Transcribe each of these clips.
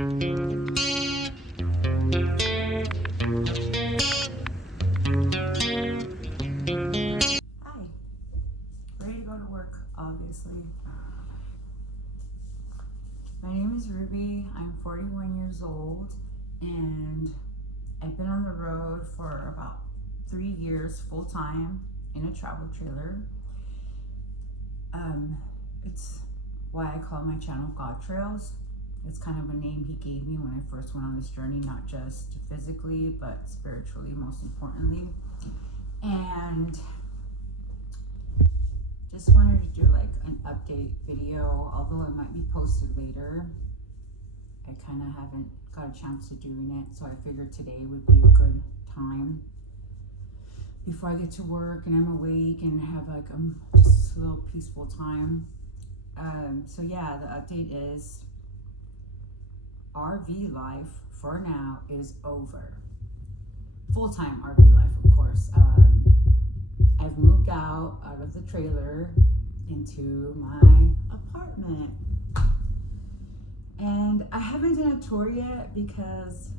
Hi, ready to go to work, obviously. My name is Ruby. I'm 41 years old, and I've been on the road for about 3 years full time in a travel trailer. It's why I call my channel God Trails. It's kind of a name he gave me when I first went on this journey, not just physically, but spiritually, most importantly. And just wanted to do like an update video, although it might be posted later. I kind of haven't got a chance to doing it, so I figured today would be a good time before I get to work and I'm awake and have like just a little peaceful time. So yeah, the update is RV life for now is over. Full-time RV life, of course. I've moved out of the trailer into my apartment. And I haven't done a tour yet because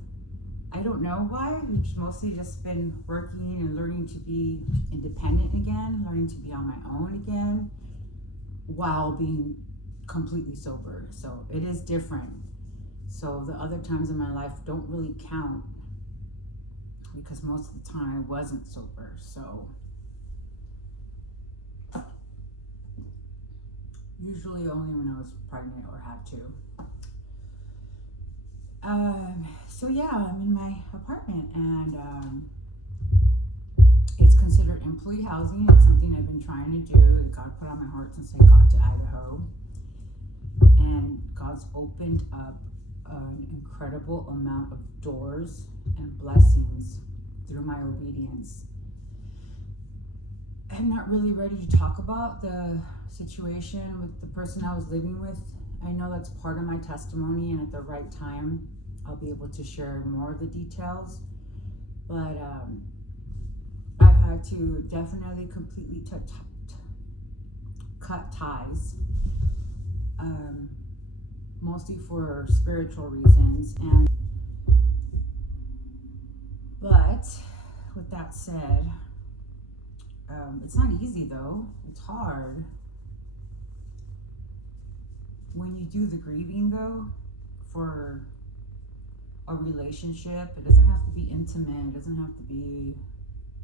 I don't know why. I've mostly just been working and learning to be independent again, learning to be on my own again while being completely sober. So it is different. So the other times in my life don't really count because most of the time I wasn't sober. So usually only when I was pregnant or had to. So yeah, I'm in my apartment and it's considered employee housing. It's something I've been trying to do that God put on my heart since I got to Idaho. And God's opened up an incredible amount of doors and blessings through my obedience. I'm not really ready to talk about the situation with the person I was living with. I know that's part of my testimony, and at the right time, I'll be able to share more of the details. But I've had to definitely completely cut ties, mostly for spiritual reasons. But with that said, it's not easy though. It's hard. When you do the grieving though, for a relationship, it doesn't have to be intimate, it doesn't have to be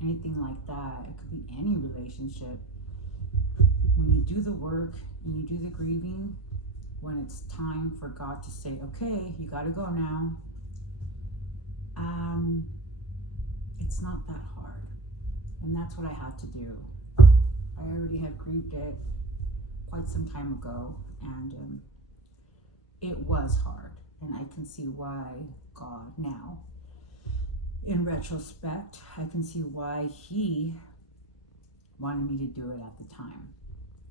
anything like that. It could be any relationship. When you do the work and you do the grieving, when it's time for God to say, okay, you gotta go now, it's not that hard. And that's what I had to do. I already had grieved it quite some time ago, and it was hard. And I can see why God now, in retrospect, I can see why he wanted me to do it at the time.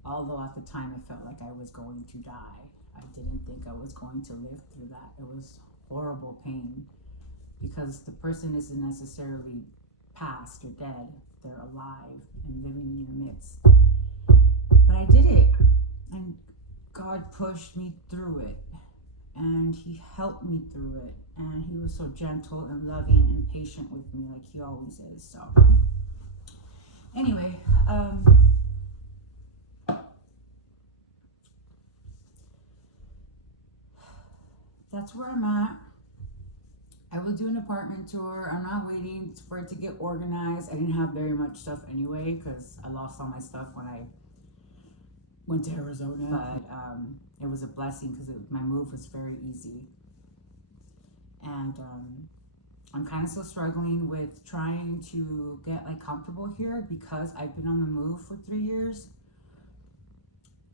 Although at the time it felt like I was going to die. I didn't think I was going to live through that. It was horrible pain because the person isn't necessarily past or dead. They're alive and living in your midst. But I did it, and God pushed me through it, and he helped me through it, and he was so gentle and loving and patient with me like he always is. So anyway, that's where I'm at. I will do an apartment tour. I'm not waiting for it to get organized. I didn't have very much stuff anyway because I lost all my stuff when I went to Arizona. But it was a blessing because my move was very easy. And I'm kind of still struggling with trying to get like comfortable here because I've been on the move for 3 years.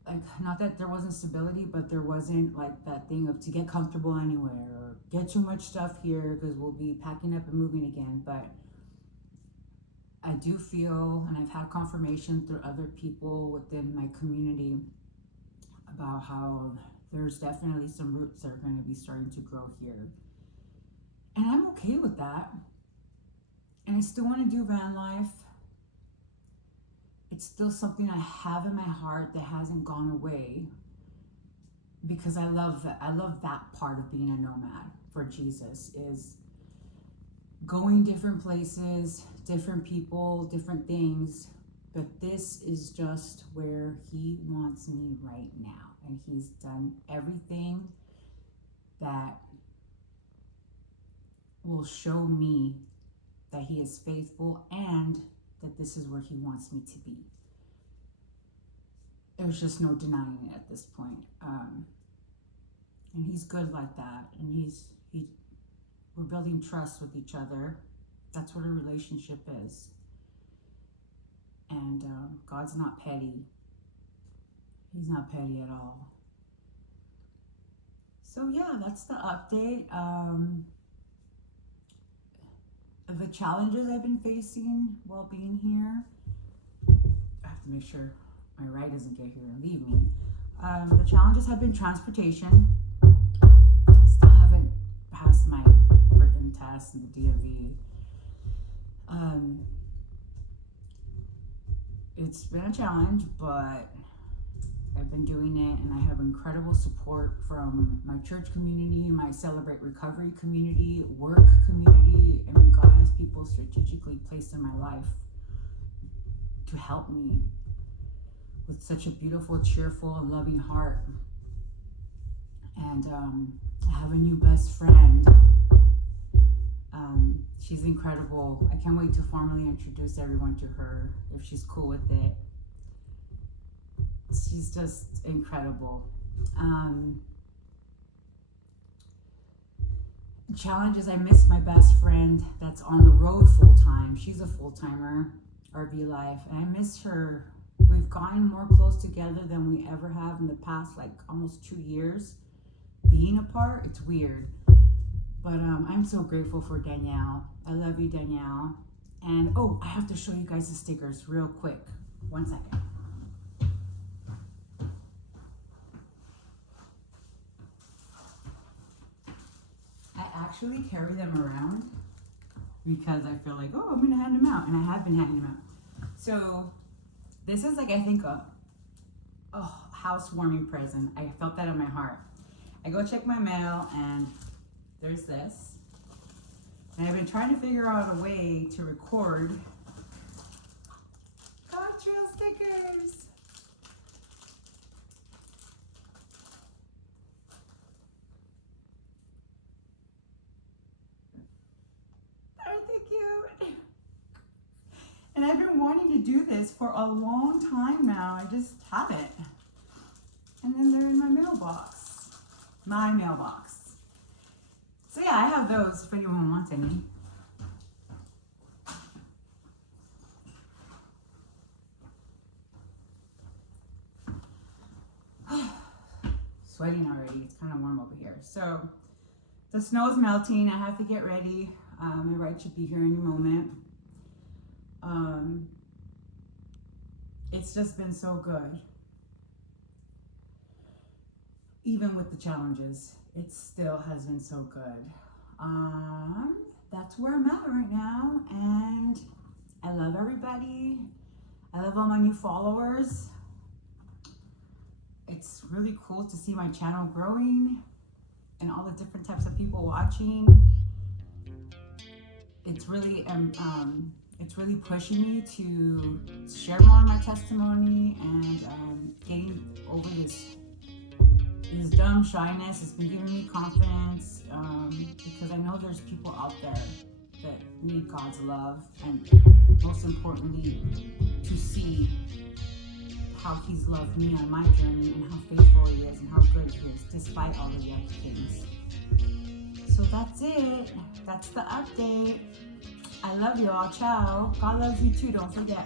Like, not that there wasn't stability, but there wasn't like that thing of to get comfortable anywhere or get too much stuff here because we'll be packing up and moving again. But I do feel, and I've had confirmation through other people within my community about how there's definitely some roots that are going to be starting to grow here. And I'm okay with that. And I still want to do van life. It's still something I have in my heart that hasn't gone away. because I love that. I love that part of being a nomad for Jesus is going different places, different people, different things. But this is just where he wants me right now. And he's done everything that will show me that he is faithful and that this is where he wants me to be. There's just no denying it at this point. And he's good like that. And we're building trust with each other. That's what a relationship is. And God's not petty. He's not petty at all. So yeah, that's the update. The challenges I've been facing while being here. I have to make sure my ride doesn't get here and leave me. The challenges have been transportation. Still haven't passed my written test in the DMV. It's been a challenge, but I've been doing it, and I have incredible support from my church community, my Celebrate Recovery community, work community. I mean, God has people strategically placed in my life to help me with such a beautiful, cheerful, and loving heart. And I have a new best friend. She's incredible. I can't wait to formally introduce everyone to her if she's cool with it. She's just incredible. Challenges, I miss my best friend that's on the road full time. She's a full timer, RV life, and I miss her. We've gotten more close together than we ever have in the past, like almost 2 years being apart. It's weird. But I'm so grateful for Danielle. I love you, Danielle. And oh, I have to show you guys the stickers real quick. 1 second. I actually carry them around because I feel like, oh, I'm gonna hand them out, and I have been handing them out. So this is like, I think a housewarming present. I felt that in my heart. I go check my mail and there's this. And I've been trying to figure out a way to record trail stickers. Aren't they cute? And I've been wanting to do this for a long time now. I just haven't. And then they're in my mailbox. My mailbox. So yeah, I have those if anyone wants any. Sweating already. It's kind of warm over here. So the snow is melting. I have to get ready. My ride should be here any moment. It's just been so good. Even with the challenges, it still has been so good. That's where I'm at right now, and I love everybody. I love all my new followers. It's really cool to see my channel growing and all the different types of people watching. It's really pushing me to share more of my testimony and getting over this dumb shyness. It's been giving me confidence because I know there's people out there that need God's love, and most importantly, to see how he's loved me on my journey and how faithful he is and how good he is despite all of the other things. So that's it. That's the update. I love you all. Ciao. God loves you too. Don't forget.